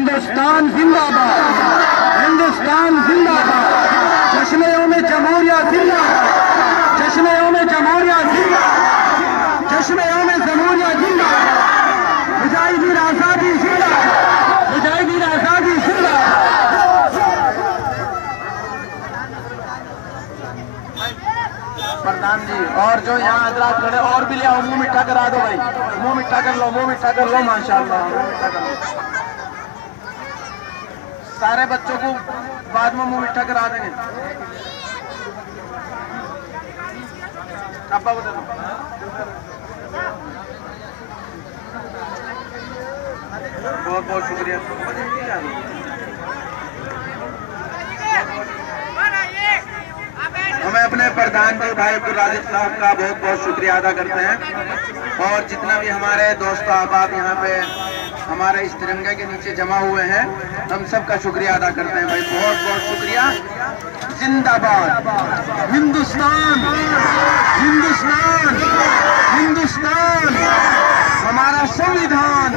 हिंदुस्तान जिंदाबाद, हिंदुस्तान जिंदाबाद, जश्न-ए-यौम जमहूरिया जिंदाबाद, जश्न-ए-यौम जमहूरिया जिंदाबाद, जश्न-ए-यौम जमहूरिया जिंदाबाद, मुजाहिदीन आजादी जिंदाबाद, मुजाहिदीन आजादी जिंदाबाद। प्रधान जी और जो यहाँ हजरात खड़े और भी ले आओ, मुंह मिठा करा दो भाई, मुंह मिठा कर लो, मुंह मिठा कर लो, माशाअल्लाह मुंह मिठा कर लो। सारे बच्चों को बाद में मुंह मिठा करा देंगे। अब्बा को दे दो। बहुत बहुत शुक्रिया। हमें अपने प्रधान जी भाई अब्दुल राजिक साहब का बहुत बहुत शुक्रिया अदा करते हैं और जितना भी हमारे दोस्त अहबाब यहाँ पे हमारे इस तिरंगे के नीचे जमा हुए हैं, हम सबका शुक्रिया अदा करते हैं भाई, बहुत बहुत शुक्रिया। जिंदाबाद हिंदुस्तान, हिंदुस्तान, हिंदुस्तान, हमारा संविधान